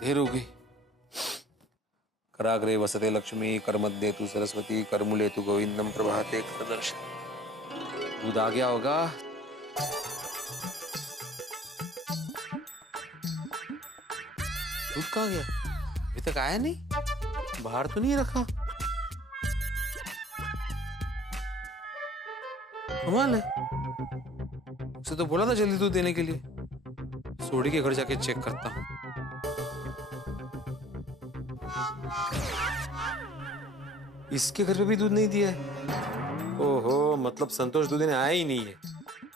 देर हो गई। कराग्रे वसते लक्ष्मी, करमध्ये तु सरस्वती, करमूले तु गोविंदम, प्रभाते प्रदर्शन। दूध आ गया होगा। दूध कहाँ गया? अभी तक आया नहीं। बाहर तो नहीं रखा। कमाल है, उसे तो बोला था जल्दी दूध देने के लिए। सोडी के घर जाके चेक करता हूँ। इसके घर पे भी दूध नहीं दिया है। ओहो, मतलब संतोष दूध देने आया ही नहीं है।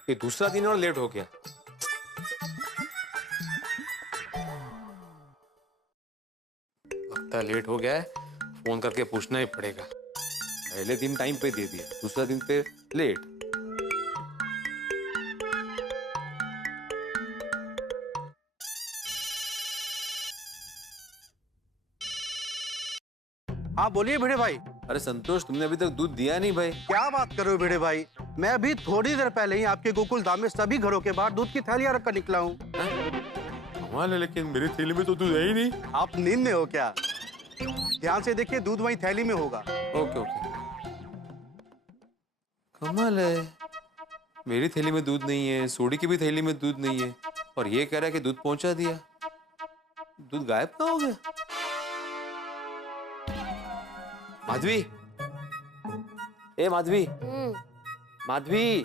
ये दूसरा दिन और लेट हो गया। लगता है लेट हो गया है, फोन करके पूछना ही पड़ेगा। पहले दिन टाइम पे दे दिया, दूसरा दिन पे लेट। हाँ बोलिए भिड़े भाई। अरे संतोष, तुमने अभी तक दूध दिया नहीं भाई। क्या बात कर रहे हो भिड़े भाई, मैं अभी थोड़ी देर पहले ही आपके गोकुल धाम में सभी घरों के बाहर दूध की थैलियां रखकर निकला हूँ। कमाल है, लेकिन मेरी थैली में तो दूध है ही नहीं। आप नींद में हो क्या? ध्यान से देखिए, दूध वही थैली में होगा। Okay okay. कमाल है, मेरी थैली में दूध नहीं है, सोडी की भी थैली में दूध नहीं है, और ये कह रहा है कि दूध पहुंचा दिया। दूध गायब कहाँ हो गया? माधवी, ए माधवी, माधवी,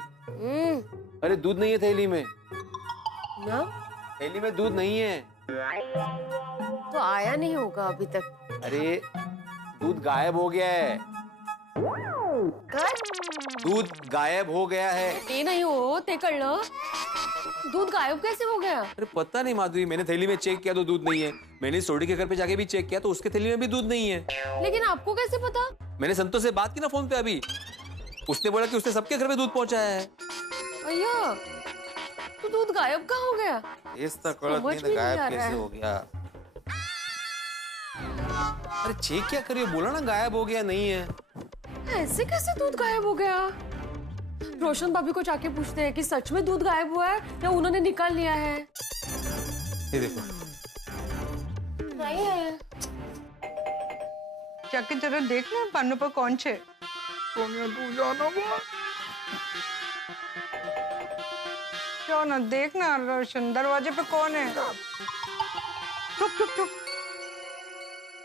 अरे दूध नहीं है थैली में। ना? थैली में दूध नहीं है। तो आया नहीं होगा अभी तक। अरे दूध गायब हो गया है। दूध गायब हो गया है। ये नहीं हो ते कर लो। दूध गायब कैसे हो गया? अरे पता नहीं माधवी, मैंने थैली में चेक किया तो दूध नहीं है। मैंने सोडी के घर पे जाके भी चेक किया तो उसके थैली में भी दूध नहीं है। लेकिन आपको कैसे पता? मैंने संतोष से बात की ना फोन पे अभी। उसने बोला कि उसने सबके घर में दूध पहुंचाया है। भैया, तो दूध गायब कहाँ हो गया? गायब कैसे हो गया? अरे चेक क्या करिए, बोला ना गायब हो गया नहीं है। ऐसे कैसे दूध गायब हो गया? रोशन भाभी को जाके पूछते हैं कि सच में दूध गायब हुआ है या उन्होंने निकाल लिया है। ये देखो, नहीं है। जाके जरा देख ले पन्नों पर कौन छे। सोनिया तू जाना बा। क्यों ना देखना रोशन, दरवाजे पे कौन है? चुप चुप चुप,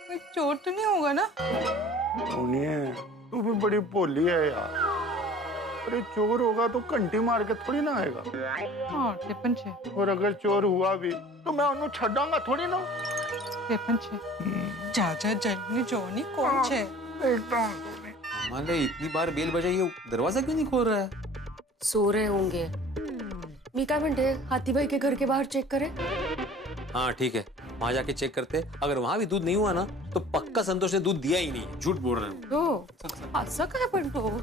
कोई चोर तो नहीं होगा ना? सोनिया तू भी बड़ी भोली है यार। अरे चोर होगा तो घंटी मार के थोड़ी ना आएगा। हाँ टिपन छे। और अगर चोर हुआ भी तो मैं उन्हें छड़ांगा थोड़ी ना। टिपन छे। जा जा जल्दी जोनी कौन छे? मान ले इतनी बार बेल बजाई है, दरवाजा क्यों नहीं खोल रहा है? सो रहे होंगे। मी काय म्हणते, हाथी भाई के घर के बाहर चेक करें? हाँ ठीक है, वहां जाके चेक करते। अगर वहां भी दूध नहीं हुआ ना तो पक्का संतोष ने दूध दिया ही नहीं। झूठ बोल रहे हैं। तो असं काय पण तो?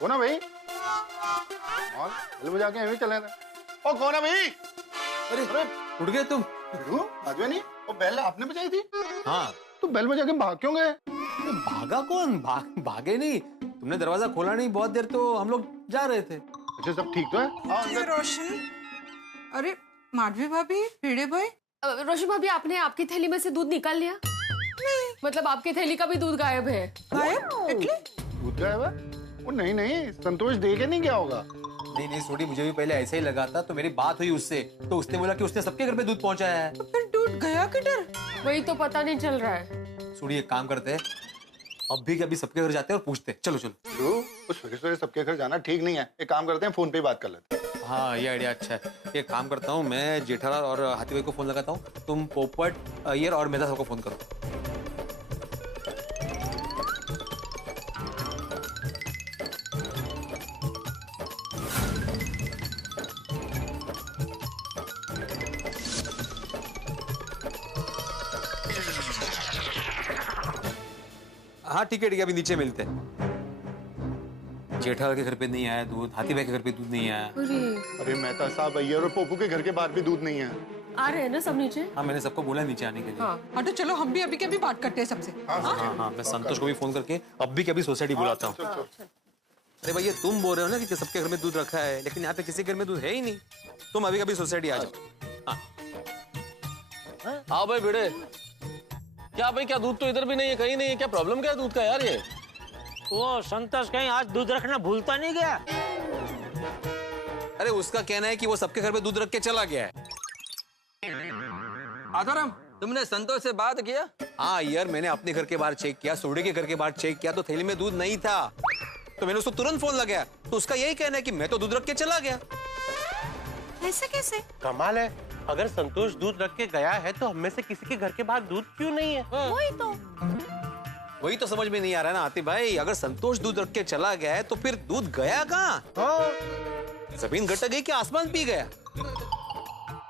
कौन है भाई? बेल बजा के यहीं चले थे। ओ कौन है भाई? अरे अरे उठ गए तुम? माधवी नहीं, वो बेल आपने बजाई थी। हाँ। तो बेल बजा के भाग क्यों गए? भागा कौन? भागे नहीं, तुमने दरवाजा खोला नहीं बहुत देर तो हम लोग जा रहे थे। अच्छा सब ठीक तो है? ये रोशन, अरे माधवी भाभी, भिड़े भाई। रोशन भाभी, आपने आपकी थैली में से दूध निकाल लिया? नहीं। मतलब आपकी थैली का भी दूध गायब है? गायब? इटली? दूध गायब है? वो नहीं, संतोष दे के नहीं गया होगा। नहीं सोडी, मुझे भी पहले ऐसा ही लगा था, तो मेरी बात हुई उससे, तो उसने बोला कि उसने सबके घर पे दूध पहुंचाया है। तो फिर दूध गया किधर? वही तो पता नहीं चल रहा है। सोडी एक काम करते हैं, अभी के अभी सबके घर जाते हैं और पूछते हैं। चलो चलो। उस सवेरे सबके घर जाना ठीक नहीं है। एक काम करते हैं, फोन पे ही बात कर लेते हैं। हाँ ये आइडिया अच्छा है। एक काम करता हूँ, मैं जेठालाल और हाथी भाई को फोन लगाता हूँ, तुम पोपट, अय्यर और मेहता सबको फोन करो। हाँ ठीक है, अभी नीचे मिलते हैं। जेठालाल के घर पे नहीं आया दूध, हाथी भाई के घर पे दूध नहीं आया। अरे मेहता साहब, अय्यर और पोपू के घर के बाहर भी दूध नहीं है। आ रहे हैं ना सब नीचे? हाँ मैंने सबको बोला नीचे आने के लिए। हाँ तो चलो हम भी अभी के अभी बात करते हैं सबसे। हाँ मैं संतोष को भी फोन करके अभी के अभी सोसाइटी बुलाता हूँ। अरे भैया तुम बोल रहे हो ना कि सबके घर में दूध रखा है, लेकिन यहाँ पे किसी घर में दूध है ही नहीं। तुम अभी कभी सोसाइटी आ जाओ। हाँ भाई भिड़े, क्या भाई, क्या दूध तो इधर भी नहीं है, कहीं नहीं है, क्या प्रॉब्लम क्या है दूध का यार? ये वो संतोष कहीं आज दूध रखना भूलता नहीं गया? अरे उसका कहना है कि वो सबके घर में दूध रख के चला गया है। आसाराम, तुमने संतोष से बात किया? हाँ यार, मैंने अपने घर के बाहर चेक किया, सोडी के घर के बाहर चेक किया, तो थैली में दूध नहीं था। तो मैंने उसको तुरंत फोन लगाया, तो उसका यही कहना है कि मैं तो दूध रख के चला गया। ऐसे कैसे? कमाल है, अगर संतोष दूध रख के गया है तो हम में से किसी के घर के बाहर दूध क्यों नहीं है? वही तो समझ में नहीं आ रहा है ना आतिफ भाई। अगर संतोष दूध रख के चला गया है तो फिर दूध गया कहाँ? जमीन गटक गई कि आसमान पी गया?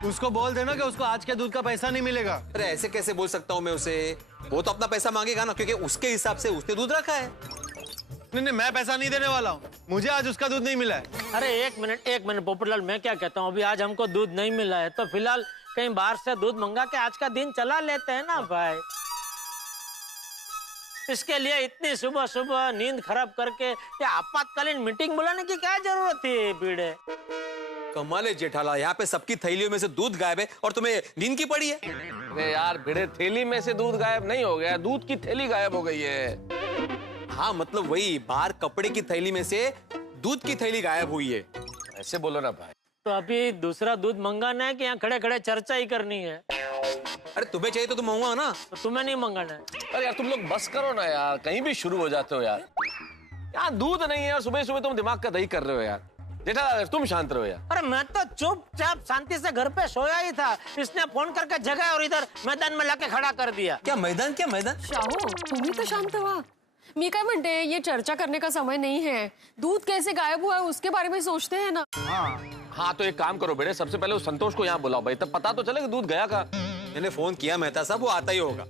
उसको बोल देना कि उसको आज के दूध का पैसा नहीं मिलेगा। अरे ऐसे कैसे बोल सकता हूँ मैं उसे? वो तो अपना पैसा मांगेगा ना, क्योंकि उसके हिसाब से उसने दूध रखा है। नहीं, मैं पैसा नहीं देने वाला हूँ, मुझे आज उसका दूध नहीं मिला है। अरे एक मिनट पोपटलाल, मैं क्या कहता हूँ, अभी आज हमको दूध नहीं मिला है तो फिलहाल कहीं बाहर से दूध मंगा के आज का दिन चला लेते हैं ना भाई। इसके लिए इतनी सुबह सुबह नींद खराब करके या आपातकालीन मीटिंग बुलाने की क्या जरूरत थी भिड़े? कमाल है जेठालाल, यहाँ पे सबकी थैलियों में से दूध गायब है और तुम्हें नींद की पड़ी है। अरे यार भिड़े, थैली में से दूध गायब नहीं हो गया, दूध की थैली गायब हो गई है। हाँ मतलब वही, बाहर कपड़े की थैली में से दूध की थैली गायब हुई है। ऐसे बोलो ना भाई। तो अभी दूसरा दूध मंगाना है कि यहाँ खड़े खड़े चर्चा ही करनी है? अरे तुम्हें चाहिए तो तुम मंगवाओ ना। तो तुम्हें नहीं मंगाना है? अरे यार तुम लोग बस करो ना यार, कहीं भी शुरू हो जाते हो यार। यहाँ दूध नहीं है और सुबह सुबह तुम दिमाग का दही कर रहे हो यार। जेठालाल तुम शांत रहो यार। अरे मैं तो चुपचाप शांति से घर पे सोया ही था, इसने फोन करके जगह और इधर मैदान में लाके खड़ा कर दिया। क्या मैदान? शाहू, तुम्ही तर शांत व्हा। मी काय म्हणते, ये चर्चा करने का समय नहीं है। दूध कैसे गायब हुआ है उसके बारे में सोचते हैं ना। हाँ तो एक काम करो बेटे, सबसे पहले उस संतोष को यहाँ बुलाओ भाई, तब पता तो चले कि दूध गया कहाँ। मैंने फोन किया मेहता साहब, वो आता ही होगा।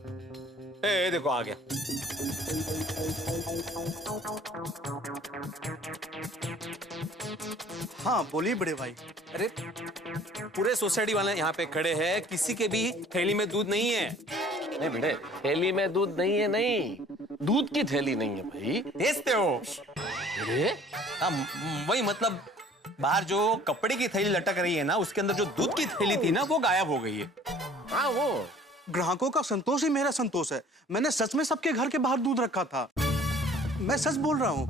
ए देखो आ गया। हाँ बोलिए बड़े भाई। अरे पूरे सोसाइटी वाले यहाँ पे खड़े हैं, किसी के भी थैली में दूध नहीं है। नहीं बेटे, थैली में दूध नहीं है, नहीं दूध की थैली नहीं है भाई। भेजते हो? अरे हाँ वही, मतलब बाहर जो कपड़े की थैली लटक रही है ना, उसके अंदर जो दूध की थैली थी ना, वो गायब हो गई है। हाँ वो ग्राहकों का संतोष ही मेरा संतोष है। मैंने सच में सबके घर के बाहर दूध रखा था, मैं सच बोल रहा हूँ।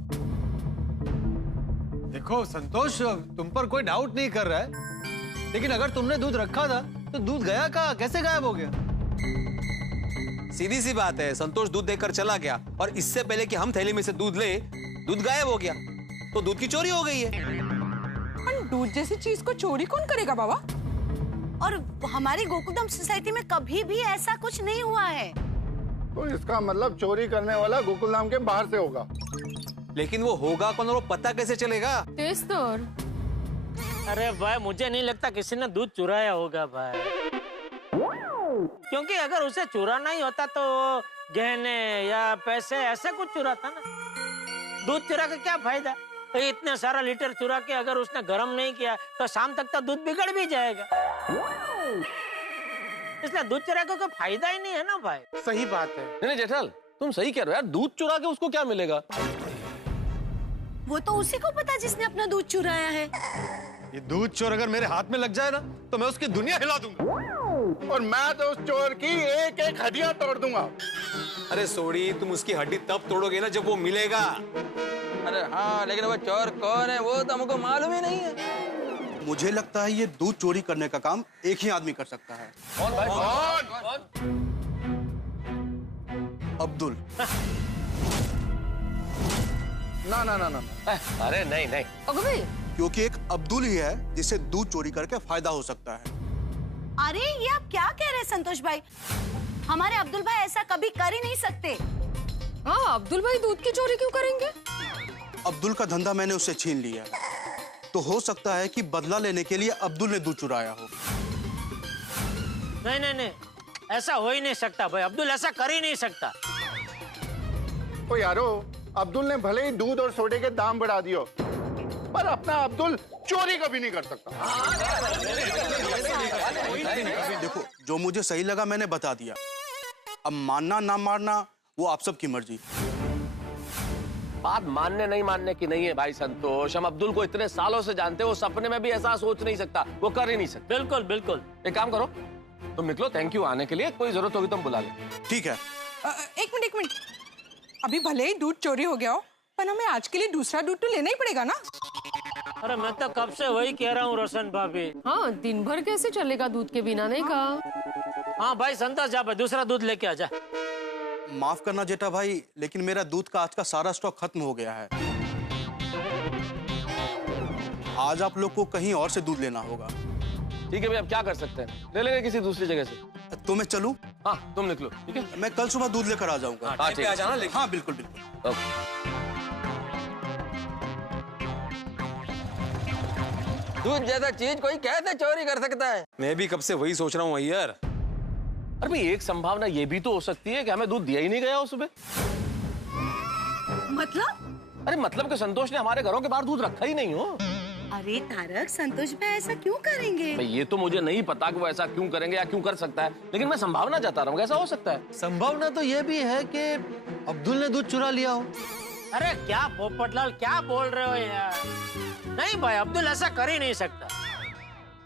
देखो संतोष, तुम पर कोई डाउट नहीं कर रहा है, लेकिन अगर तुमने दूध रखा था तो दूध गया कहाँ, कैसे गायब हो गया? सीधी सी बात है, संतोष दूध देकर चला गया और इससे पहले कि हम थैली में से दूध ले, दूध गायब हो गया, तो दूध की चोरी हो गई है। दूध जैसी चीज को चोरी कौन करेगा बाबा? और हमारी गोकुलधाम सोसाइटी में कभी भी ऐसा कुछ नहीं हुआ है। तो इसका मतलब चोरी करने वाला गोकुलधाम के बाहर से होगा। लेकिन वो होगा कौन और वो पता कैसे चलेगा? तेच तर। अरे भाई मुझे नहीं लगता किसी ने दूध चुराया होगा भाई, क्योंकि अगर उसे चुराना ही होता तो गहने या पैसे ऐसे कुछ चुराता ना। दूध चुरा के क्या फायदा? इतने सारा लीटर चुरा के अगर उसने गर्म नहीं किया तो शाम तक तो दूध बिगड़ भी जाएगा। इसलिए दूध चुरा के कोई फायदा ही नहीं है ना भाई। सही बात है। नहीं जेठाल, तुम सही कह रहे हो यार, दूध चुरा के उसको क्या मिलेगा? वो तो उसी को पता जिसने अपना दूध चुराया है। ये दूध चोर अगर मेरे हाथ में लग जाए ना तो मैं उसकी दुनिया हिला दूंगा। और मैं तो उस चोर की एक एक हड्डियां तोड़ दूंगा। अरे सोड़ी, तुम उसकी हड्डी तब तोड़ोगे ना जब वो मिलेगा। अरे हाँ, लेकिन वो चोर कौन है वो तो हमको मालूम ही नहीं है। मुझे लगता है ये दूध चोरी करने का काम एक ही आदमी कर सकता है। कौन भाई? कौन? अब्दुल। ना ना ना ना। अरे नहीं नहीं, अगं भाई, क्योंकि एक अब्दुल ही है जिसे दूध चोरी करके फायदा हो सकता है। अरे ये आप क्या कह रहे हैं संतोष भाई? हमारे अब्दुल भाई ऐसा कभी कर ही नहीं सकते। हाँ अब्दुल भाई दूध की चोरी क्यों करेंगे? अब्दुल का धंधा मैंने उससे छीन लिया है, तो हो सकता है कि बदला लेने के लिए अब्दुल ने दूध चुराया हो। नहीं नहीं नहीं, ऐसा हो ही नहीं सकता भाई, अब्दुल ऐसा कर ही नहीं सकता। ओ यारो, अब्दुल ने भले ही दूध और सोडे के दाम बढ़ा दियो, पर अपना अब्दुल चोरी कभी नहीं कर सकता। देखो, जो मुझे सही लगा मैंने बता दिया, अब मानना ना मानना वो आप सबकी मर्जी। बात मानने नहीं मानने की नहीं है भाई संतोष। हम अब्दुल को इतने सालों से जानते हैं, वो सपने में भी ऐसा सोच नहीं सकता, वो कर ही नहीं सकता। बिल्कुल बिल्कुल। एक काम करो, तुम निकलो, थैंक यू आने के लिए, कोई जरूरत होगी तो हम बुला लें। ठीक है। एक मिनट, अभी भले ही दूध चोरी हो गया हो, पर हमें आज के लिए दूसरा दूध तो लेना ही पड़ेगा ना। अरे मैं तो कब से वही कह रहा हूँ रोशन भाभी। हाँ, दिन भर कैसे चलेगा दूध के बिना, नहीं कहा? हाँ भाई संतोष, जा भाई दूसरा दूध लेके आ जा। माफ करना जेठा भाई, लेकिन मेरा दूध का आज का सारा स्टॉक खत्म हो गया है। आज आप लोग को कहीं और से दूध लेना होगा। ठीक है भाई, अब क्या कर सकते हैं, ले लेंगे किसी दूसरी जगह से। तो मैं चलूं? हाँ तुम निकलो, ठीक है। मैं कल सुबह दूध लेकर आ जाऊंगा। हाँ ठीक है। हाँ बिल्कुल बिल्कुल। दूध जैसा चीज कोई कैसे चोरी कर सकता है? मैं भी कब से वही सोच रहा हूँ यार। अरे भाई एक संभावना ये भी तो हो सकती है कि हमें दूध दिया ही नहीं गया हो सुबह। मतलब? अरे मतलब कि संतोष ने हमारे घरों के बाहर दूध रखा ही नहीं हो। अरे तारक, संतोष भाई ऐसा क्यों करेंगे? भाई ये तो मुझे नहीं पता कि वो ऐसा क्यों करेंगे या क्यों कर सकता है, लेकिन मैं संभावना जता रहा हूँ, ऐसा हो सकता है। संभावना तो ये भी है कि अब्दुल ने दूध चुरा लिया हो। अरे क्या पोपटलाल, क्या बोल रहे हो यार? नहीं भाई, अब्दुल ऐसा कर ही नहीं सकता।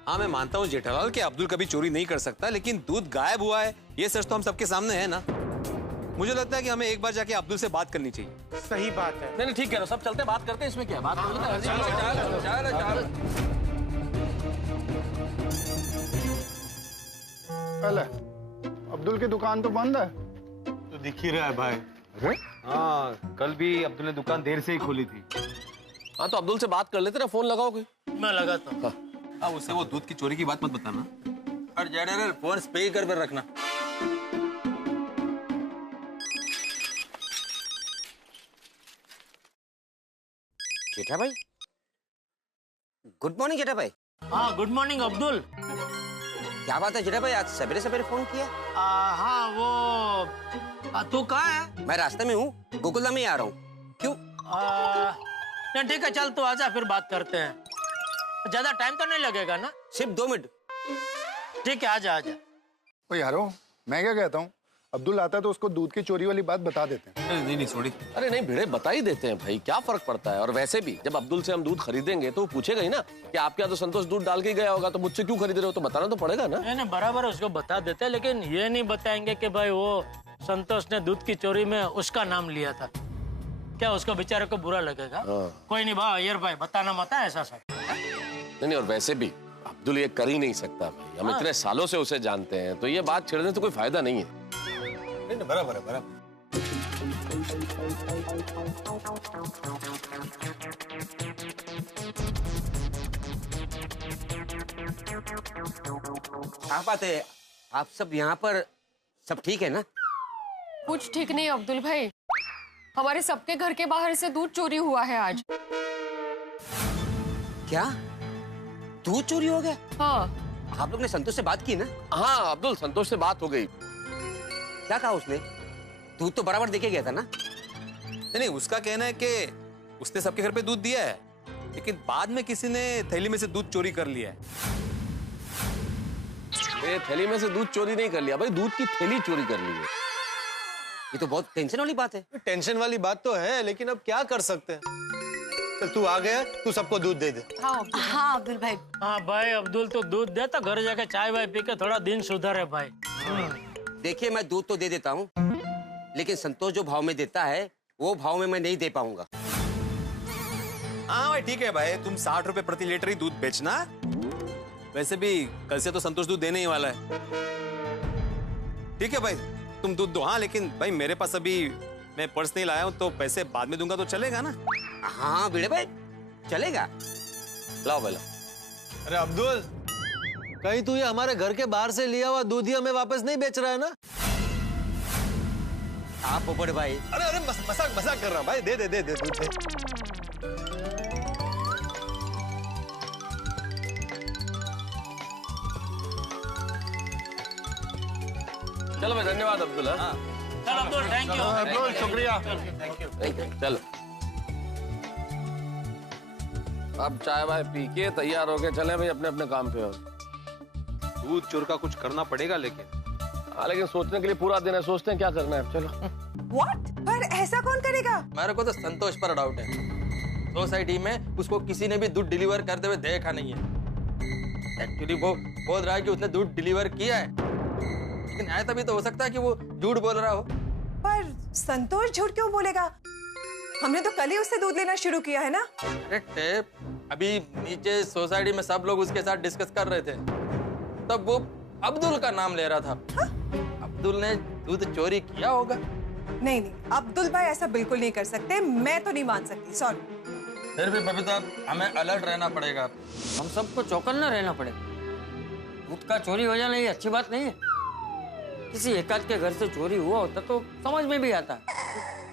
हाँ मैं मानता हूँ जेठालाल कि अब्दुल कभी चोरी नहीं कर सकता, लेकिन दूध गायब हुआ है ये सच तो हम सबके सामने है ना। मुझे लगता है कि हमें एक बार जाके अब्दुल से बात करनी चाहिए। सही बात है। नहीं ठीक है, सब चलते बात करते हैं, इसमें क्या है, बात कर लेते अल्लाह, अब्दुल की दुकान तो बंद है। तो दिख ही रहा है भाई। हाँ, कल भी अब्दुल ने दुकान देर से ही खोली थी। हाँ तो अब्दुल से बात कर लेते ना, फोन लगाओ कोई। मैं लगाता हूँ। हाँ उससे वो दूध की चोरी की बात मत बताना। और जनरल फोन स्पीकर पर रखना। जेठा भाई, गुड मॉर्निंग जेठा भाई। हाँ गुड मॉर्निंग अब्दुल। क्या बात है जेठा भाई, आज सवेरे सवेरे फोन किया? हाँ वो तू कहाँ है? मैं रास्ते में हूँ, गोकुलधाम में आ रहा हूँ। क्यों? नहीं ठीक है, चल तू आजा, फिर बात करते हैं। ज्यादा टाइम तो नहीं लगेगा ना? सिर्फ 2 मिनट। ठीक है, आजा आजा। ओ यारो, मैं क्या कहता हूँ, अब्दुल आता है तो उसको दूध की चोरी वाली बात बता देते हैं। नहीं छोड़ी। अरे नहीं भिड़े, बता ही देते हैं भाई, क्या फर्क पड़ता है। और वैसे भी जब अब्दुल से हम दूध खरीदेंगे तो वो पूछेगा ही ना कि आपके यहाँ तो संतोष दूध डाल के गया होगा, तो मुझसे क्यों खरीद रहे हो, तो बताना तो पड़ेगा ना। नहीं बराबर उसको बता देते हैं, लेकिन ये नहीं बताएंगे कि भाई वो संतोष ने दूध की चोरी में उसका नाम लिया था। क्या उसको बेचारे को बुरा लगेगा? कोई नहीं भाई, अय्यर भाई बताना मत है ऐसा सब। नहीं और वैसे भी अब्दुल ये कर ही नहीं सकता भाई, हम इतने सालों से उसे जानते हैं, तो ये बात छेड़ने से कोई फायदा नहीं है। नहीं बराबर है, बराबर। क्या बात है, आप सब यहाँ पर, सब ठीक है ना? कुछ ठीक नहीं अब्दुल भाई, हमारे सबके घर के बाहर से दूध चोरी हुआ है आज। क्या दूध चोरी हो गया? हाँ। आप लोग ने संतोष से बात की ना? हाँ अब्दुल, संतोष से बात हो गई। क्या कहा उसने? दूध तो बराबर देके गया था ना? नहीं उसका कहना है कि उसने सबके घर पे दूध दिया है, लेकिन बाद में किसी ने थैली में से दूध चोरी कर लिया है। थैली में से दूध चोरी नहीं कर लिया भाई, दूध की थैली चोरी कर ली है। ये तो बहुत टेंशन वाली बात है। टेंशन वाली बात तो है, लेकिन अब क्या कर सकते हैं। चल तू आ गया, तू सबको दूध दे दे। हाँ अब्दुल भाई। हाँ भाई, अब्दुल तो दूध दे तो घर जाके चाय वाय पी के थोड़ा दिन सुधरे भाई। देखिए मैं दूध तो दे देता हूँ, लेकिन संतोष जो भाव में देता है वो भाव में मैं नहीं दे पाऊंगा। हाँ भाई ठीक है भाई, तुम 60 रुपए प्रति लीटर ही दूध बेचना। वैसे भी कल से तो संतोष दूध देने ही वाला है। ठीक है भाई, तुम दूध दो। हाँ लेकिन भाई मेरे पास अभी मैं पर्स नहीं लाया हूँ, तो पैसे बाद में दूंगा तो चलेगा ना? हाँ भिड़े भाई चलेगा। लाओ भाई। अरे अब्दुल, कहीं तू ये हमारे घर के बाहर से लिया हुआ दूध ही हमें वापस नहीं बेच रहा है ना? आप पोपट भाई। अरे मजाक कर रहा हूँ भाई, दे दे दूध दे। चलो भाई, धन्यवाद अब्दुल। हाँ चलो अब्दुल, थैंक यू। अब्दुल शुक्रिया। चलो अब चाय वाय पी के तैयार हो के चले भाई अपने अपने काम पे। दूध चोर का कुछ करना पड़ेगा, लेकिन हाँ लेकिन सोचने के लिए पूरा दिन है, सोचते हैं क्या करना है। चलो। What? पर ऐसा कौन करेगा? मेरे को तो संतोष पर डाउट है। सोसाइटी में उसको किसी ने भी दूध डिलीवर करते हुए देखा नहीं है। एक्चुअली वो बोल रहा है कि उसने दूध डिलीवर किया है, लेकिन ऐसा भी तो हो सकता है कि वो झूठ बोल रहा हो। पर संतोष झूठ क्यों बोलेगा? हमने तो कल ही उससे दूध लेना शुरू किया है ना। करेक्ट है। अभी नीचे सोसाइटी में सब लोग उसके साथ डिस्कस कर रहे थे, तब वो अब्दुल का नाम ले रहा था। हाँ? अब्दुल ने दूध चोरी किया होगा। नहीं नहीं, अब्दुल भाई ऐसा बिल्कुल नहीं कर सकते। मैं तो नहीं मान सकती, सॉरी। फिर भी बबीता, हमें अलर्ट रहना पड़ेगा। हम सबको चौकन्ना रहना पड़ेगा। दूध का चोरी हो जाना ये अच्छी बात नहीं है। किसी एकाध के घर से चोरी हुआ होता तो समझ में भी आता।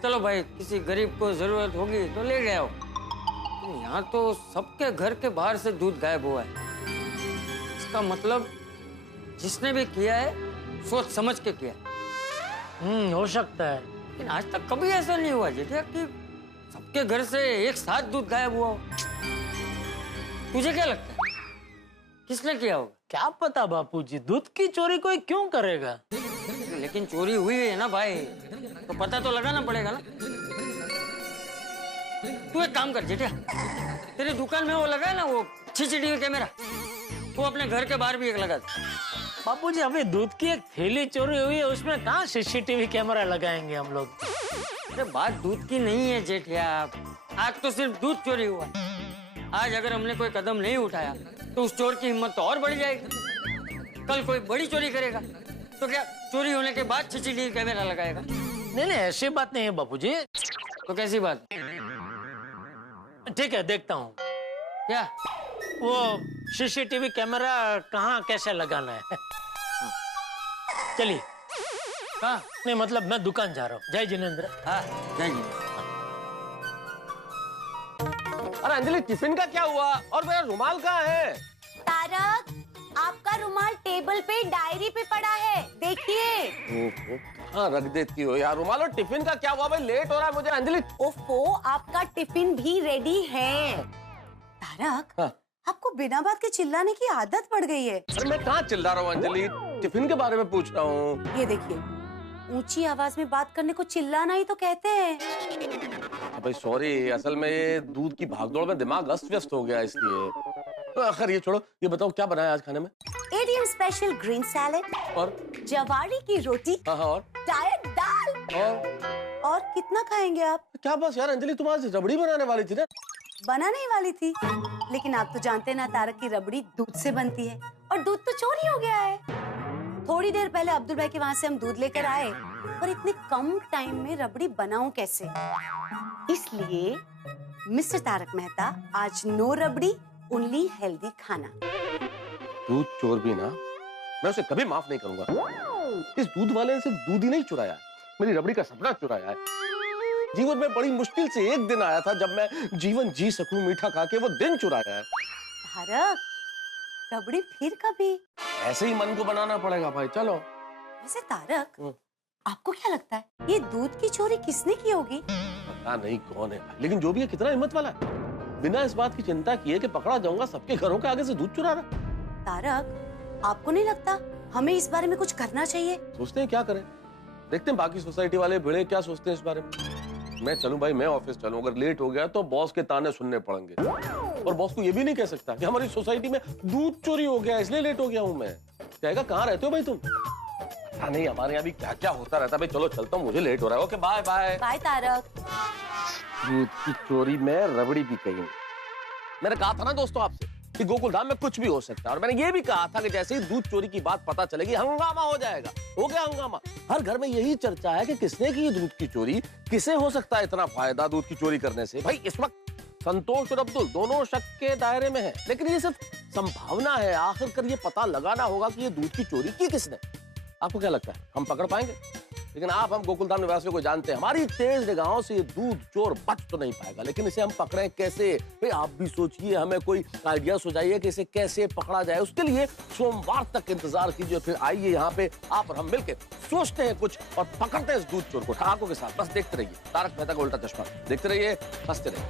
चलो भाई, किसी गरीब को जरूरत होगी तो ले गया हो। यहाँ तो सबके घर के बाहर से दूध गायब हुआ है। इसका मतलब जिसने भी किया है सोच समझ के किया। हो सकता है, लेकिन आज तक कभी ऐसा नहीं हुआ जेठिया कि सबके घर से एक साथ दूध गायब हुआ हो। तुझे क्या लगता है किसने किया होगा? क्या पता बापूजी, दूध की चोरी कोई क्यों करेगा? लेकिन चोरी हुई है ना भाई, तो पता तो लगाना पड़ेगा ना। तू एक काम कर जेठिया, तेरी दुकान में वो लगा है ना वो सीसीटीवी कैमरा, वो अपने घर के बाहर भी एक लगा दे। बापूजी, अभी दूध की एक थैली चोरी हुई है, उसमें कहाँ सीसीटीवी कैमरा लगाएंगे हम लोग? अरे बात दूध की नहीं है जेठिया, आज तो सिर्फ दूध चोरी हुआ। आज अगर हमने कोई कदम नहीं उठाया तो उस चोर की हिम्मत तो और बढ़ जाएगी। कल कोई बड़ी चोरी करेगा तो क्या चोरी होने के बाद सीसीटीवी कैमरा लगाएगा? नहीं नहीं, ऐसी बात नहीं है बापूजी। तो कैसी बात? ठीक है, देखता हूँ। क्या वो सीसीटीवी कैमरा कहाँ कैसे लगाना है? चलिए। हाँ, नहीं मतलब मैं दुकान जा रहा हूँ। जय जिनेंद्र। हाँ जय जी। अरे अंजलि, टिफिन का क्या हुआ? और मेरा रुमाल कहाँ है? तारक, आपका रुमाल टेबल पे डायरी पे पड़ा है, देखिए। हाँ, रख देती हो यार रुमाल। और टिफिन का क्या हुआ भाई? लेट हो रहा है मुझे। अंजलि, ओफो, आपका टिफिन भी रेडी है। तारक, हाँ? आपको बिना बात के चिल्लाने की आदत पड़ गई है। अरे मैं कहाँ चिल्ला रहा हूँ अंजलि, टिफिन के बारे में पूछ रहा हूँ। ये देखिए, ऊंची आवाज में बात करने को चिल्लाना ही तो कहते हैं। भाई सॉरी, असल में ये दूध की भागदौड़ में दिमाग अस्त व्यस्त हो गया इसलिए। तो आखिर ये छोड़ो, ये बताओ क्या बनाया आज खाने में? एडीएम स्पेशल ग्रीन सैलेड और जवारी की रोटी। हाँ और डाइट दाल। और कितना खाएंगे आप? क्या बस यार अंजलि, तुम आज रबड़ी बनाने वाली थी ना? बनाने ही वाली थी, लेकिन आप तो जानते ना तारक की रबड़ी दूध से बनती है और दूध तो चोरी हो गया है। थोड़ी देर पहले अब्दुल भाई के वहाँ से हम दूध लेकर आए और इतने कम टाइम में रबड़ी बनाऊं कैसे? इसलिए मिस्टर तारक मेहता, आज नो रबड़ी, ओनली हेल्दी खाना। दूध चोर भी ना, मैं उसे कभी माफ नहीं करूंगा। इस दूध वाले ने सिर्फ दूध ही नहीं चुराया, मेरी रबड़ी का सपना चुराया है। जीवन में बड़ी मुश्किल से एक दिन आया था जब मैं जीवन जी सकूं मीठा खा के, वो दिन चुराया है। तारक, रबड़ी फिर कभी? ऐसे ही मन को बनाना पड़ेगा भाई, चलो। वैसे तारक, आपको क्या लगता है ये दूध की चोरी किसने की होगी? पता नहीं कौन है, लेकिन जो भी है कितना हिम्मत वाला है। बिना इस बात की चिंता किए कि पकड़ा जाऊंगा, सबके घरों के आगे से दूध चुरा रहा। तारक, आपको नहीं लगता हमें इस बारे में कुछ करना चाहिए? सोचते हैं क्या करें, देखते हैं बाकी सोसाइटी वाले भिड़े क्या सोचते हैं इस बारे में। मैं चलूं भाई, मैं ऑफिस चलूं, अगर लेट हो गया तो बॉस के ताने सुनने पड़ेंगे। और बॉस को ये भी नहीं कह सकता कि हमारी सोसाइटी में दूध चोरी हो गया इसलिए लेट हो गया हूं मैं। कहेगा कहाँ रहते हो भाई तुम? हाँ नहीं, हमारे यहाँ भी क्या क्या होता रहता है भाई। चलो चलता हूँ, मुझे लेट हो रहा है। Okay bye bye. Bye Tarak. दूध की चोरी में रबड़ी भी कहीं। मैंने कहा था ना दोस्तों आपसे कि गोकुलधाम में कुछ भी हो सकता है, और मैंने ये भी कहा था कि जैसे ही दूध चोरी की बात पता चलेगी हंगामा हो जाएगा। हो गया हंगामा। हर घर में यही चर्चा है कि किसने की दूध की चोरी, किसे हो सकता है इतना फायदा दूध की चोरी करने से। भाई इस वक्त संतोष और अब्दुल दोनों शक के दायरे में हैं, लेकिन ये सिर्फ संभावना है। आखिरकार ये पता लगाना होगा कि ये दूध की चोरी की किसने। आपको क्या लगता है हम पकड़ पाएंगे? लेकिन आप हम गोकुलधाम निवासियों को जानते हैं, हमारी तेज निगाहों से ये दूध चोर बच तो नहीं पाएगा, लेकिन इसे हम पकड़ें कैसे? भाई आप भी सोचिए, हमें कोई आइडिया सुझाइए कि इसे कैसे पकड़ा जाए। उसके लिए सोमवार तक इंतजार कीजिए, फिर आइए यहाँ पे आप और हम मिलकर सोचते हैं कुछ और पकड़ते हैं इस दूध चोर को ठहाकों के साथ। बस देखते रहिए तारक मेहता का उल्टा चश्मा, देखते रहिए, हंसते रहिए।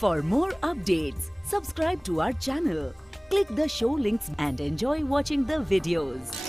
For more updates, subscribe to our channel, click the show links and enjoy watching the videos.